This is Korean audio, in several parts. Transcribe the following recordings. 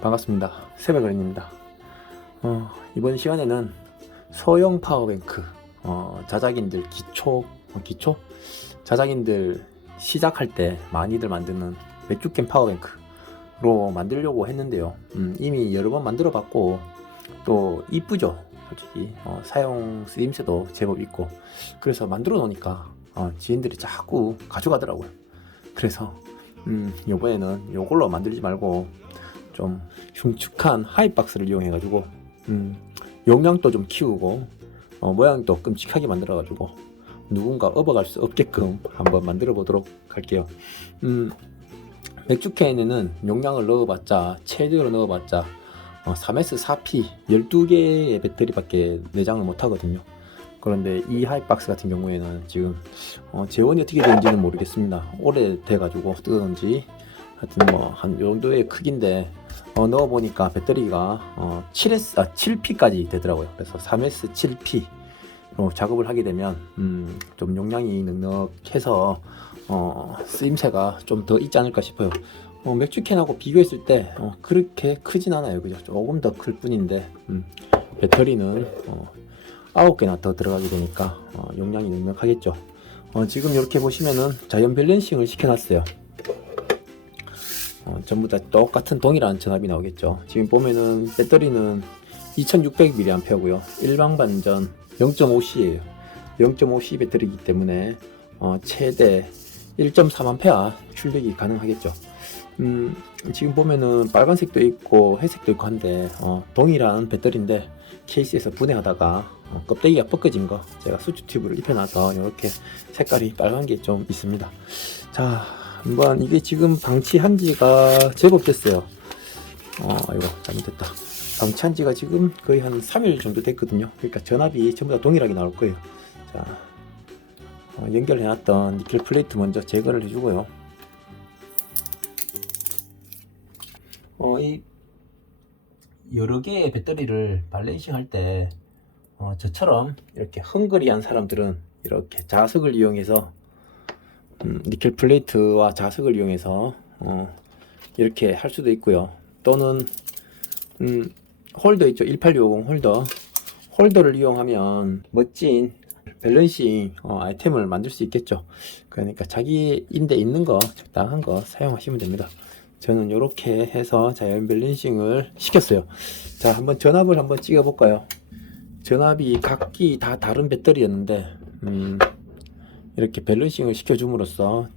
반갑습니다. 새벽은입니다. 이번 시간에는 소형 파워뱅크, 자작인들 기초 자작인들 시작할 때 많이들 만드는 맥주캔 파워뱅크로 만들려고 했는데요. 이미 여러 번 만들어 봤고 또 이쁘죠. 솔직히 사용 쓰임새도 제법 있고, 그래서 만들어 놓으니까 지인들이 자꾸 가져가더라고요. 그래서 이번에는 요걸로 만들지 말고 좀 흉측한 하이박스를 이용해 가지고 용량도 좀 키우고 모양도 끔찍하게 만들어 가지고 누군가 업어갈 수 없게끔 한번 만들어 보도록 할게요. 맥주캔에는 용량을 넣어봤자, 최대로 넣어봤자 3S4P 12개의 배터리밖에 내장을 못 하거든요. 그런데 이 하이박스 같은 경우에는 지금 재원이 어떻게 되는지는 모르겠습니다. 오래돼 가지고 뜨거운지 하여튼 한 정도의 크기인데 넣어보니까 배터리가 7P까지 되더라고요. 그래서 3S7P로 작업을 하게 되면 좀 용량이 넉넉해서 쓰임새가 좀 더 있지 않을까 싶어요. 맥주캔하고 비교했을 때 그렇게 크진 않아요. 그죠? 조금 더 클 뿐인데 배터리는 9개나 더 들어가게 되니까 용량이 넉넉하겠죠. 지금 이렇게 보시면은 자연 밸런싱을 시켜놨어요. 전부 다 똑같은 동일한 전압이 나오겠죠. 지금 보면은 배터리는 2600mAh고요. 일반반전 0.5C예요. 0.5C 배터리이기 때문에 최대 1.3A 출력이 가능하겠죠. 지금 보면은 빨간색도 있고 회색도 있고 한데 동일한 배터리인데 케이스에서 분해하다가 껍데기가 벗겨진 거 제가 수축 튜브를 입혀놔서 이렇게 색깔이 빨간 게 좀 있습니다. 자, 한번 이게 지금 방치한 지가 제법 됐어요. 이거 잘못됐다. 방치한 지가 지금 거의 한 3일 정도 됐거든요. 그러니까 전압이 전부 다 동일하게 나올 거예요. 자, 연결해놨던 니켈 플레이트 먼저 제거를 해주고요. 이 여러 개의 배터리를 발렌싱 할 때 저처럼 이렇게 헝그리한 사람들은 이렇게 자석을 이용해서 니켈 플레이트와 자석을 이용해서 이렇게 할 수도 있고요. 또는 홀더 있죠. 1850 홀더를 이용하면 멋진 밸런싱 아이템을 만들 수 있겠죠. 그러니까 자기 인데 있는 거 적당한 거 사용하시면 됩니다. 저는 이렇게 해서 자연 밸런싱을 시켰어요. 자, 한번 전압을 한번 찍어 볼까요? 전압이 각기 다 다른 배터리였는데 이렇게 밸런싱을 시켜줌으로써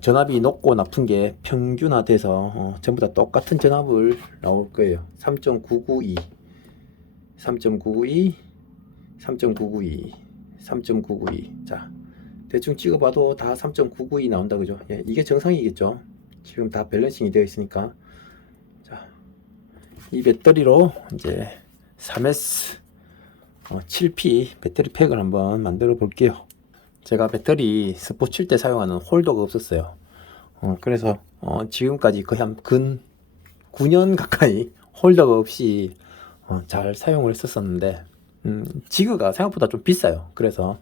전압이 높고 낮은 게 평균화돼서 전부 다 똑같은 전압을 나올 거예요. 3.992, 3.992, 3.992, 3.992. 자, 대충 찍어봐도 다 3.992 나온다, 그죠? 예, 이게 정상이겠죠. 지금 다 밸런싱이 되어 있으니까. 자, 이 배터리로 이제 3S 7P 배터리 팩을 한번 만들어 볼게요. 제가 배터리 스포 칠 때 사용하는 홀더가 없었어요. 그래서 지금까지 거의 한 근 9년 가까이 홀더가 없이 잘 사용을 했었는데 지그가 생각보다 좀 비싸요. 그래서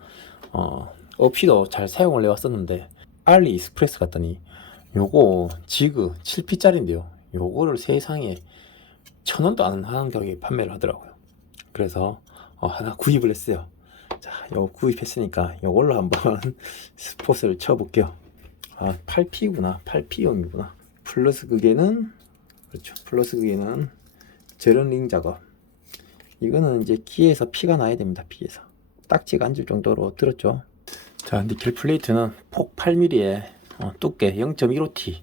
없이도 잘 사용을 해왔었는데 알리익스프레스 갔더니 요거 지그 7P짜리인데요. 요거를 세상에 1000원도 안 하는 가격에 판매를 하더라고요. 그래서 하나 구입을 했어요. 자, 요거 구입했으니까 요걸로 한번 스폿을 쳐볼게요. 8P구나. 8P용이구나. 플러스 극에는, 그렇죠. 플러스 극에는 저런링 작업. 이거는 이제 키에서 피가 나야 됩니다. 피에서. 딱지가 앉을 정도로 들었죠. 자, 니켈 플레이트는 폭 8mm에 두께 0.15T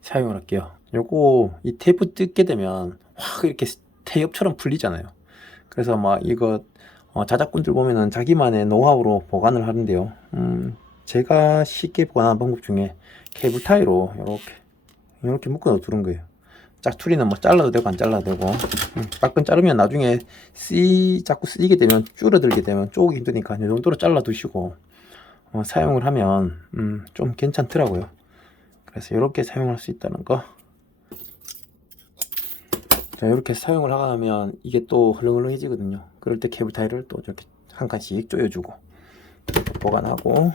사용을 할게요. 요거 이 테이프 뜯게 되면 확 이렇게 테이프처럼 풀리잖아요. 그래서 막 이거 자작꾼들 보면은 자기만의 노하우로 보관을 하는데요. 제가 쉽게 보관하는 방법 중에 케이블 타이로 이렇게 묶어 두는 거예요. 짝투리는 뭐 잘라도 되고 안 잘라도 되고 가끔 자르면 나중에 자꾸 쓰이게 되면 줄어들게 되면 쪼기 힘드니까 이 정도로 잘라 두시고 사용을 하면 좀 괜찮더라고요. 그래서 이렇게 사용할 수 있다는 거. 자, 이렇게 사용을 하면 이게 또 흘렁흘렁해지거든요. 그럴 때 케이블 타이를 또 이렇게 한 칸씩 조여주고 보관하고.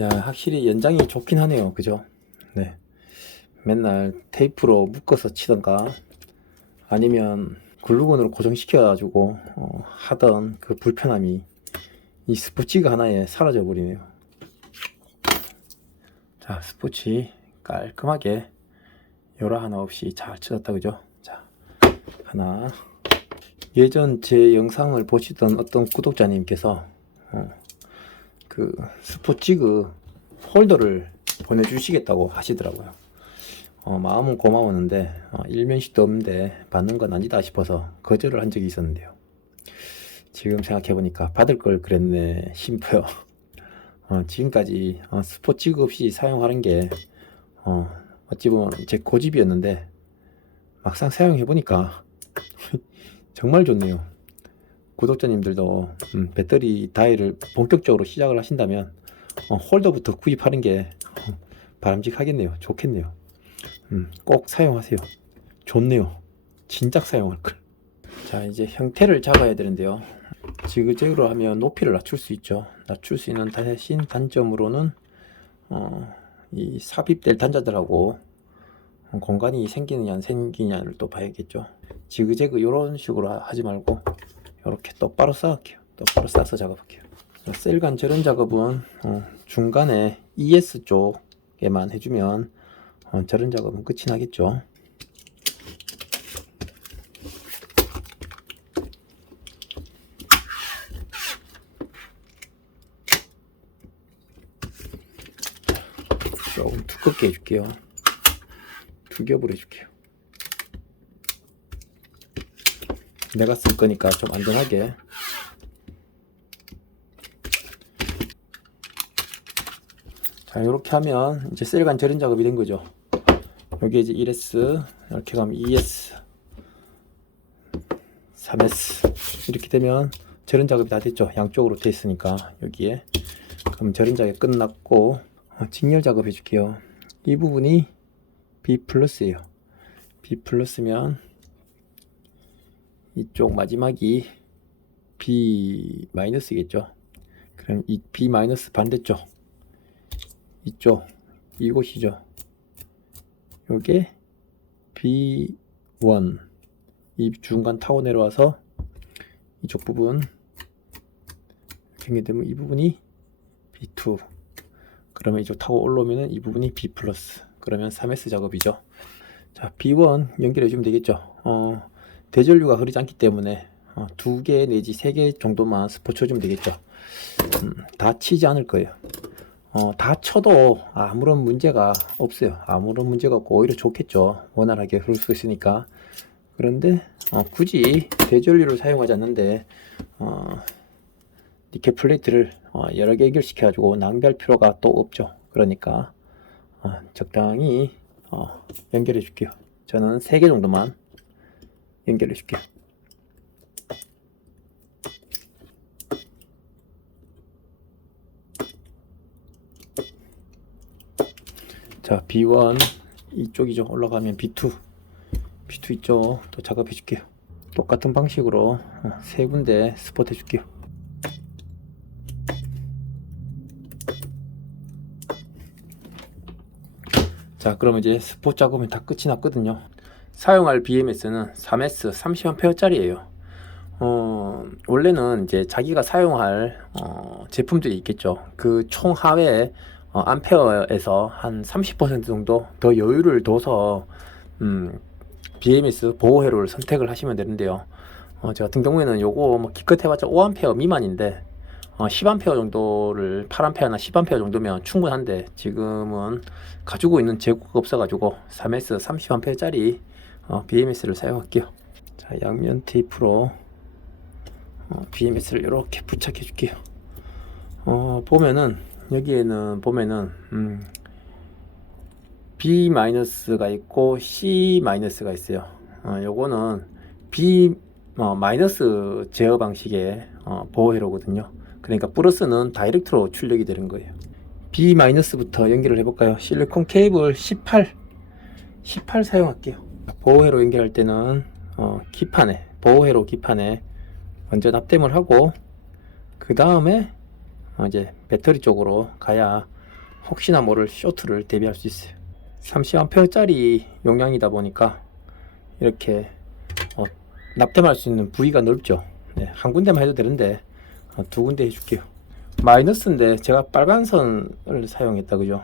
야, 확실히 연장이 좋긴 하네요. 그죠? 네. 맨날 테이프로 묶어서 치던가 아니면 글루건으로 고정시켜가지고 하던 그 불편함이 이 스포츠가 하나에 사라져 버리네요. 자, 스포츠 깔끔하게 요라 하나 없이 잘 쳐졌다. 그죠? 자, 하나. 예전 제 영상을 보시던 어떤 구독자님께서 그 스포츠그 홀더를 보내주시겠다고 하시더라고요. 마음은 고마웠는데 일면식도 없는데 받는 건 아니다 싶어서 거절을 한 적이 있었는데요. 지금 생각해보니까 받을 걸 그랬네 싶어요. 지금까지 스포츠그 없이 사용하는 게 어찌 보면 제 고집이었는데 막상 사용해보니까 정말 좋네요. 구독자님들도 배터리 다이를 본격적으로 시작을 하신다면 홀더부터 구입하는 게 바람직하겠네요. 좋겠네요. 꼭 사용하세요. 좋네요. 진작 사용할 걸. 자, 이제 형태를 잡아야 되는데요. 지그재그로 하면 높이를 낮출 수 있죠. 낮출 수 있는 대신 단점으로는 이 삽입될 단자들하고 공간이 생기느냐 안 생기냐를 또 봐야겠죠. 지그재그 이런 식으로 하지 말고 이렇게 똑바로 쌓을게요. 똑바로 쌓아서 작업할게요. 셀간 절연 작업은 중간에 ES 쪽에만 해주면 절연 작업은 끝이 나겠죠. 조금 두껍게 해줄게요. 두 겹으로 해줄게요. 내가 쓸 거니까 좀 안전하게. 자, 이렇게 하면 이제 셀간 절연 작업이 된 거죠. 여기 이제 1S, 이렇게 가면 2S, 3S 이렇게 되면 절연 작업이 다 됐죠. 양쪽으로 돼 있으니까 여기에. 그럼 절연 작업이 끝났고 직렬 작업 해줄게요. 이 부분이 B 플러스예요. B 플러스면 이쪽 마지막이 B 마이너스겠죠. 그럼 이 B 마이너스 반대쪽 이쪽 이곳이죠. 요게 B1 이 중간 타고 내려와서 이쪽 부분 이렇게 되면 이 부분이 B2 그러면 이쪽 타고 올라오면 이 부분이 B 플러스 그러면 3S 작업이죠. 자, B1 연결해 주면 되겠죠. 대전류가 흐르지 않기 때문에 2개 내지 3개 정도만 스포 쳐주면 되겠죠. 다 치지 않을 거예요. 다 쳐도 아무런 문제가 없어요. 아무런 문제가 없고 오히려 좋겠죠. 원활하게 흐를 수 있으니까. 그런데 굳이 대전류를 사용하지 않는데 니켈 플레이트를 여러 개 연결시켜 가지고 낭비할 필요가 또 없죠. 그러니까 적당히 연결해 줄게요. 저는 3개 정도만 연결해 줄게요. 자, B1 이쪽이죠. 올라가면 B2 이쪽 또 작업해 줄게요. 똑같은 방식으로 3군데 스포트 해 줄게요. 자, 그럼 이제 스포 작업이 다 끝이 났거든요. 사용할 BMS는 3S 30A 짜리예요. 원래는 이제 자기가 사용할 제품들이 있겠죠. 그 총 하회 암페어에서 한 30% 정도 더 여유를 둬서 BMS 보호회로를 선택을 하시면 되는데요. 저 같은 경우에는 요거 뭐 기껏 해봤자 5A 미만인데 10A 정도를 8A나 10A 정도면 충분한데 지금은 가지고 있는 재고가 없어가지고 3S 30A 짜리 BMS를 사용할게요. 자, 양면 테이프로 BMS를 이렇게 부착해 줄게요. 보면은 여기에는 보면은 B-가 있고 C-가 있어요. 요거는 B 마이너스 제어 방식의 보호회로거든요. 그러니까 플러스는 다이렉트로 출력이 되는 거예요. B-부터 연결을 해볼까요? 실리콘 케이블 18 사용할게요. 보호회로 연결할 때는 기판에 보호회로 기판에 먼저 납땜을 하고 그 다음에 이제 배터리 쪽으로 가야 혹시나 모를 쇼트를 대비할 수 있어요. 30A짜리 용량이다 보니까 이렇게 납땜할 수 있는 부위가 넓죠. 네, 한 군데만 해도 되는데 두 군데 해줄게요. 마이너스인데 제가 빨간 선을 사용했다 그죠.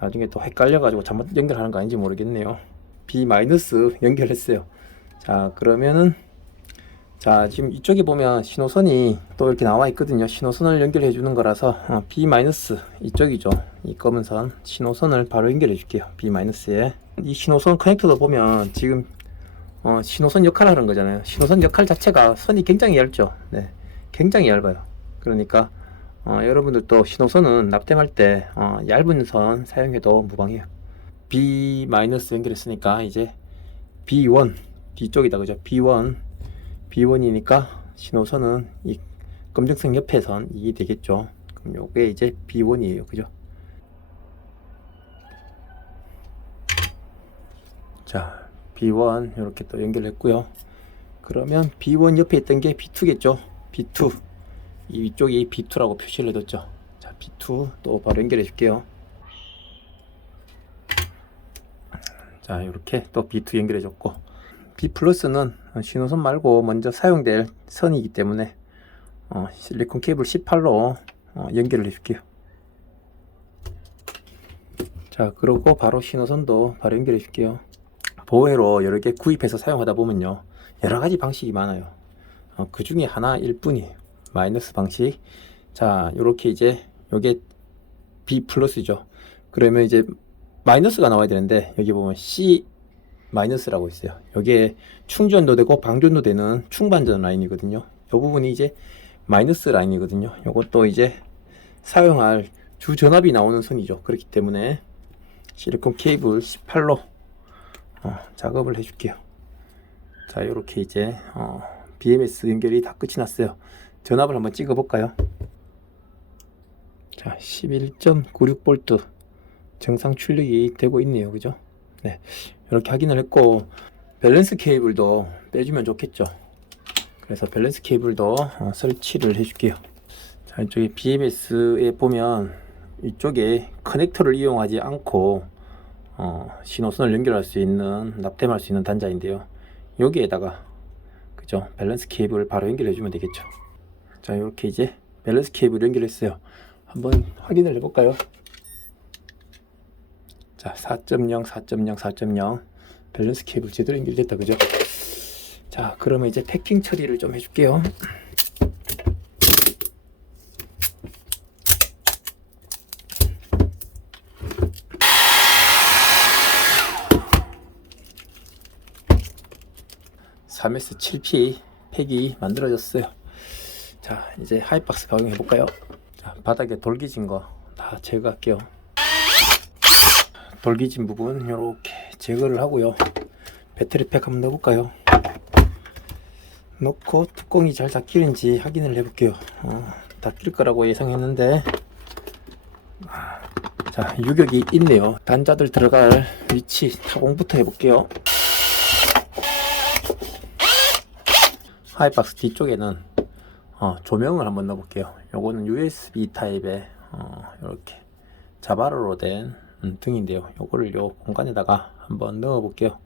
나중에 또 헷갈려 가지고 잘못 연결하는 거 아닌지 모르겠네요. B- 연결했어요. 자, 그러면은 자, 지금 이쪽에 보면 신호선이 또 이렇게 나와 있거든요. 신호선을 연결해 주는 거라서 B- 이쪽이죠. 이 검은 선 신호선을 바로 연결해 줄게요. B-에 이 신호선 커넥터도 보면 지금 신호선 역할을 하는 거잖아요. 신호선 역할 자체가 선이 굉장히 얇죠. 네, 굉장히 얇아요. 그러니까 여러분들도 신호선은 납땜할 때 얇은 선 사용해도 무방해요. B- 연결했으니까 이제 B1 뒤쪽이다 그죠. B1이니까 신호선은 이 검정색 옆에 선 이게 되겠죠. 그럼 요게 이제 B1이에요 그죠. 자, B1 이렇게 또 연결했고요. 그러면 B1 옆에 있던 게 B2겠죠. B2 이 위쪽이 B2라고 표시를 해뒀죠. 자, B2 또 바로 연결해 줄게요. 자, 이렇게 또 B2 연결해 줬고, B+는 신호선 말고 먼저 사용될 선이기 때문에 실리콘 케이블 18로 연결을 해 줄게요. 자, 그리고 바로 신호선도 바로 연결해 줄게요. 보호회로 여러 개 구입해서 사용하다 보면요, 여러 가지 방식이 많아요. 그 중에 하나일 뿐이에요. 마이너스 방식. 자, 요렇게 이제 요게 B+죠. 그러면 이제 마이너스가 나와야 되는데 여기 보면 C- 라고 있어요. 여기에 충전도 되고 방전도 되는 충반전 라인이거든요. 이 부분이 이제 마이너스 라인이거든요. 요것도 이제 사용할 주 전압이 나오는 선이죠. 그렇기 때문에 실리콘 케이블 18로 작업을 해 줄게요. 자, 요렇게 이제 BMS 연결이 다 끝이 났어요. 전압을 한번 찍어 볼까요? 자, 11.96V 정상 출력이 되고 있네요 그죠. 네, 이렇게 확인을 했고, 밸런스 케이블도 빼주면 좋겠죠. 그래서 밸런스 케이블도 설치를 해 줄게요. 자, 이쪽에 BMS에 보면 이쪽에 커넥터를 이용하지 않고 신호선을 연결할 수 있는, 납땜할 수 있는 단자인데요, 여기에다가 그죠, 밸런스 케이블을 바로 연결해 주면 되겠죠. 자, 이렇게 이제 밸런스 케이블 연결했어요. 한번 확인을 해 볼까요? 자, 4.0 4.0 4.0 밸런스 케이블 제대로 연결됐다 그죠. 자, 그러면 이제 패킹 처리를 좀 해줄게요. (3S7P) 팩이 만들어졌어요. 자, 이제 하이박스 가공해 볼까요? 자, 바닥에 돌기진 거 다 제거할게요. 돌기진 부분 이렇게 제거를 하고요. 배터리팩 한번 넣어볼까요? 넣고 뚜껑이 잘 닫히는지 확인을 해볼게요. 닫힐 거라고 예상했는데, 자, 유격이 있네요. 단자들 들어갈 위치 타공부터 해볼게요. 하이박스 뒤쪽에는 조명을 한번 넣어볼게요. 요거는 USB 타입의 이렇게 자바로로 된 등인데요. 요거를 요 공간에다가 한번 넣어 볼게요.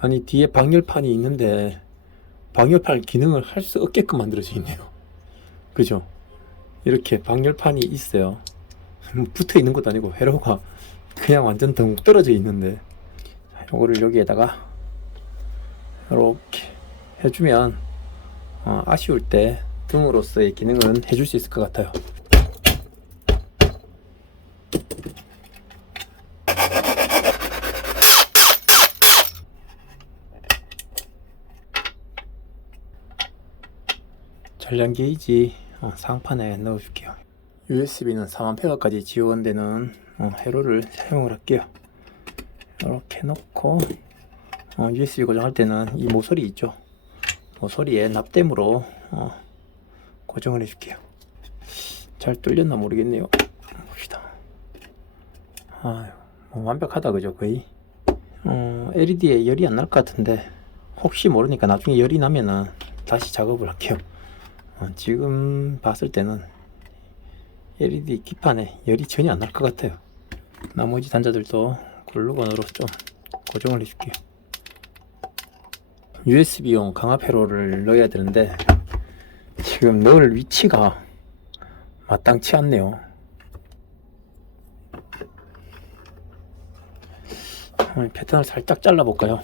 아니, 뒤에 방열판이 있는데 방열판 기능을 할 수 없게끔 만들어져 있네요. 그죠? 이렇게 방열판이 있어요. 붙어 있는 것도 아니고 회로가 그냥 완전 덩 떨어져 있는데, 요거를 여기에다가 이렇게 해주면 아쉬울 때 등으로서의 기능은 해줄 수 있을 것 같아요. 전량 게이지 상판에 넣어줄게요. USB는 4만페어까지 지원되는 회로를 사용을 할게요. 이렇게 놓고 USB 고정할 때는 이 모서리 있죠. 모서리에 납땜으로 고정을 해줄게요. 잘 뚫렸나 모르겠네요. 봅시다. 완벽하다 그죠 거의. LED에 열이 안 날 것 같은데 혹시 모르니까 나중에 열이 나면은 다시 작업을 할게요. 지금 봤을 때는 LED 기판에 열이 전혀 안 날 것 같아요. 나머지 단자들도 글루건으로 좀 고정을 해줄게요. USB용 강화 회로를 넣어야 되는데 지금 넣을 위치가 마땅치 않네요. 패턴을 살짝 잘라 볼까요?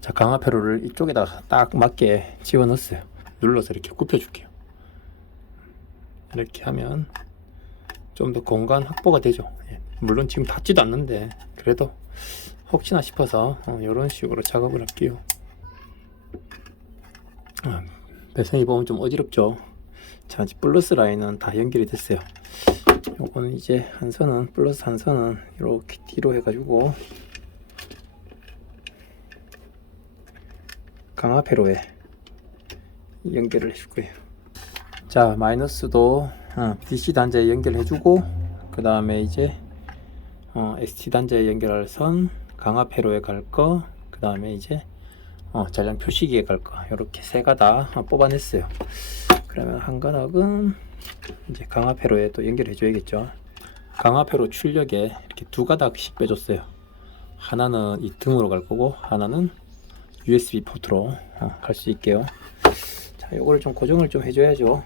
자, 강화 회로를 이쪽에다가 딱 맞게 집어 넣었어요. 눌러서 이렇게 굽혀 줄게요. 이렇게 하면 좀 더 공간 확보가 되죠. 물론 지금 닿지도 않는데 그래도 혹시나 싶어서 이런 식으로 작업을 할게요. 배선이 보면 좀 어지럽죠. 자, 이제 플러스 라인은 다 연결이 됐어요. 요거는 이제 한 선은 플러스 한 선은 이렇게 뒤로 해가지고 강화 회로에 연결을 해줄 거예요. 자, 마이너스도 DC 단자에 연결해주고 그 다음에 이제 ST 단자에 연결할 선 강화 회로에 갈 거, 그 다음에 이제 전량 표시기에 갈 거, 이렇게 세 가닥 뽑아냈어요. 그러면 한 가닥은 이제 강화 회로에 또 연결해 줘야겠죠. 강화 회로 출력에 이렇게 두 가닥씩 빼줬어요. 하나는 이 등으로 갈 거고 하나는 USB 포트로 갈 수 있게요. 자, 요거를 좀 고정을 좀 해줘야죠.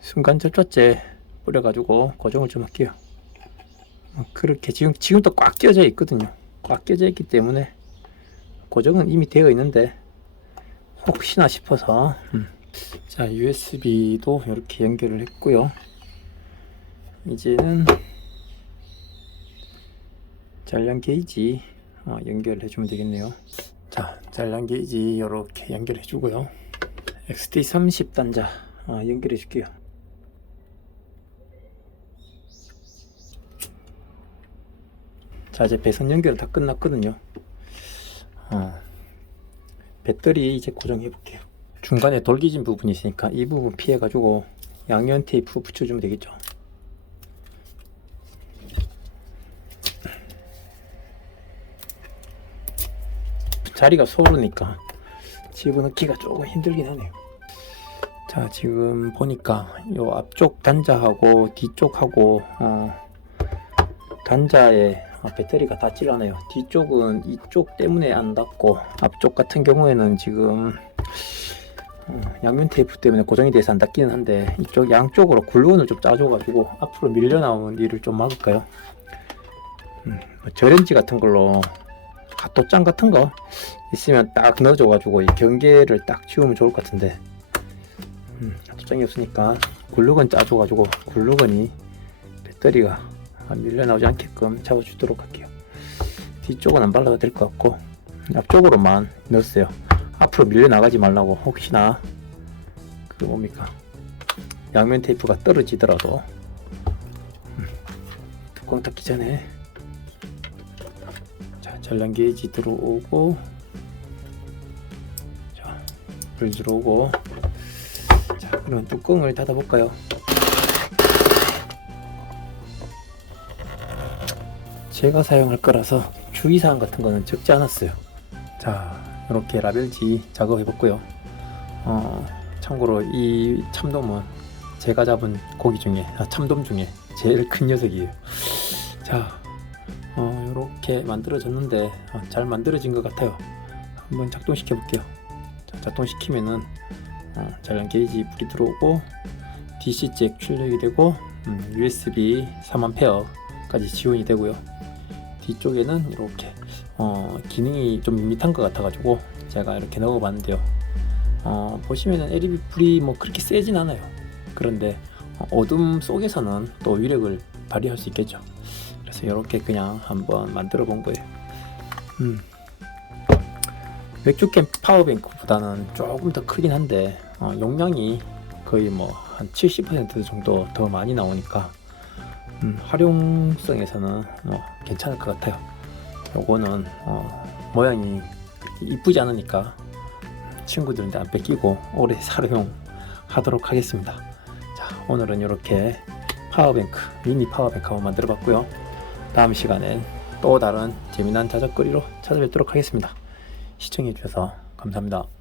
순간 접착제 뿌려가지고 고정을 좀 할게요. 그렇게 지금도 꽉 끼워져 있거든요. 꽉 끼워져 있기 때문에 고정은 이미 되어 있는데 혹시나 싶어서 자, USB도 이렇게 연결을 했고요. 이제는 잔량 게이지 연결을 해주면 되겠네요. 자, 잔량 게이지 이렇게 연결해 주고요. XT30 단자 연결해 줄게요. 자, 이제 배선 연결 다 끝났거든요. 배터리 이제 고정해 볼게요. 중간에 돌기진 부분이 있으니까 이 부분 피해 가지고 양면 테이프 붙여주면 되겠죠. 자리가 소르니까 집어넣기가 조금 힘들긴 하네요. 자, 지금 보니까 요 앞쪽 단자하고 뒤쪽하고 단자에 배터리가 닿질 않아요. 뒤쪽은 이쪽 때문에 안 닿고 앞쪽 같은 경우에는 지금 양면 테이프 때문에 고정이 돼서 안 닿기는 한데 이쪽 양쪽으로 글루건을 좀 짜줘가지고 앞으로 밀려 나오는 일을 좀 막을까요? 저렌지 같은 걸로 핫도장 같은 거 있으면 딱 넣어줘가지고 이 경계를 딱 지우면 좋을 것 같은데 핫도장이 없으니까 글루건 짜줘가지고 글루건이 배터리가 밀려 나오지 않게끔 잡아주도록 할게요. 뒤쪽은 안 발라도 될 것 같고 앞쪽으로만 넣었어요. 앞으로 밀려 나가지 말라고. 혹시나 그 뭡니까 양면 테이프가 떨어지더라도 뚜껑 닫기 전에 자, 전량 게이지 들어오고 자, 불 들어오고 자, 그럼 뚜껑을 닫아 볼까요? 제가 사용할 거라서 주의사항 같은 거는 적지 않았어요. 자, 이렇게 라벨지 작업해 봤고요. 참고로 이 참돔은 제가 잡은 고기 중에 참돔 중에 제일 큰 녀석이에요. 자, 이렇게 만들어졌는데 잘 만들어진 것 같아요. 한번 작동시켜 볼게요. 자, 작동시키면은 전량 게이지 불이 들어오고 DC 잭 출력이 되고 USB 3A 까지 지원이 되고요. 뒤쪽에는 이렇게 기능이 좀 밋밋한 것 같아 가지고 제가 이렇게 넣어 봤는데요. 보시면은 LED 불이 뭐 그렇게 세진 않아요. 그런데 어둠 속에서는 또 위력을 발휘할 수 있겠죠. 그래서 이렇게 그냥 한번 만들어 본 거예요. 맥주캔 파워뱅크보다는 조금 더 크긴 한데 용량이 거의 뭐 한 70% 정도 더 많이 나오니까 활용성에서는 괜찮을 것 같아요. 요거는 모양이 이쁘지 않으니까 친구들한테 안 뺏기고 오래 사용하도록 하겠습니다. 자, 오늘은 이렇게 파워뱅크, 미니 파워뱅크 한번 만들어 봤고요. 다음 시간엔 또 다른 재미난 자작거리로 찾아뵙도록 하겠습니다. 시청해 주셔서 감사합니다.